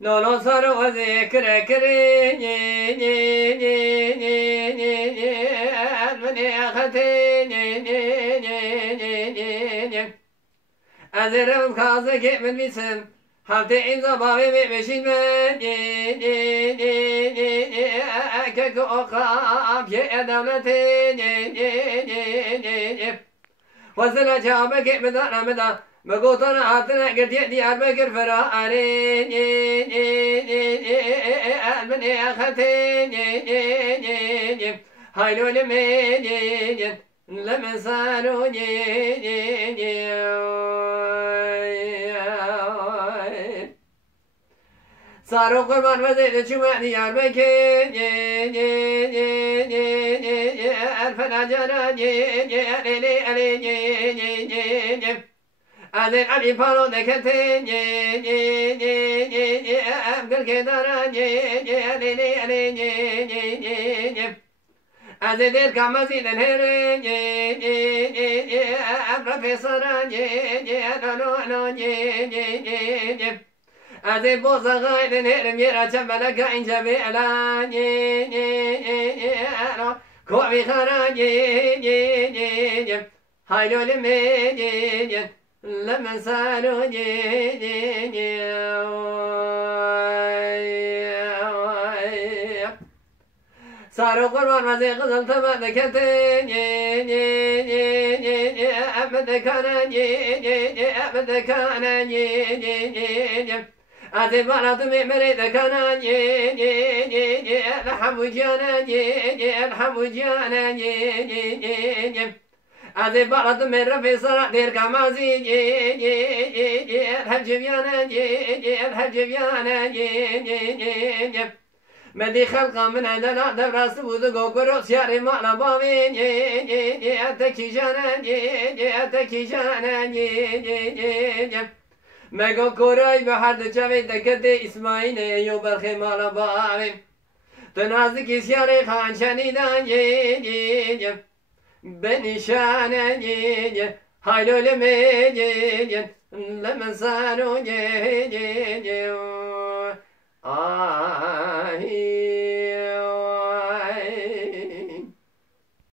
نولو صار وذكر كرين من أختين أزرم كازك من بسم حتى إذا بابي بشين من ككو أخاب يا دولتين وزنا جابك بدنا مدا مقوطنا عطنا قد يدي أربكر فرارين من أختين هايلو لمين لمن صاروا صاروا قربان وزيد شمع ديار بكين الفنا جرى أذن علي فارو دكتين أبقر كدارا أذن دير كامزين الهرين أبقر في صران أذن بوصا غايد الهرم يرى شمالك إن جبيلان كوبي خران هايلو لمين لمن صاروا صاروا قربان وزي غزل تبا ذكتين أبدا كان أبدا كان أتي بارات مريد كان الحمو جانا الحمو جانا أذي بارد من رفي صلاة دير كمازي الحجبيانا الحجبيانا مدي خلقا من عندنا دبر سبود قوكرو سياري مانا بامين أتكي جانا أتكي جانا مگو کوراي بحرد جوي دكتي اسماعيل يو برخي مالا بامين تنازكي سياري خان شنيدان بنشان هايلو لمين لمن صاروا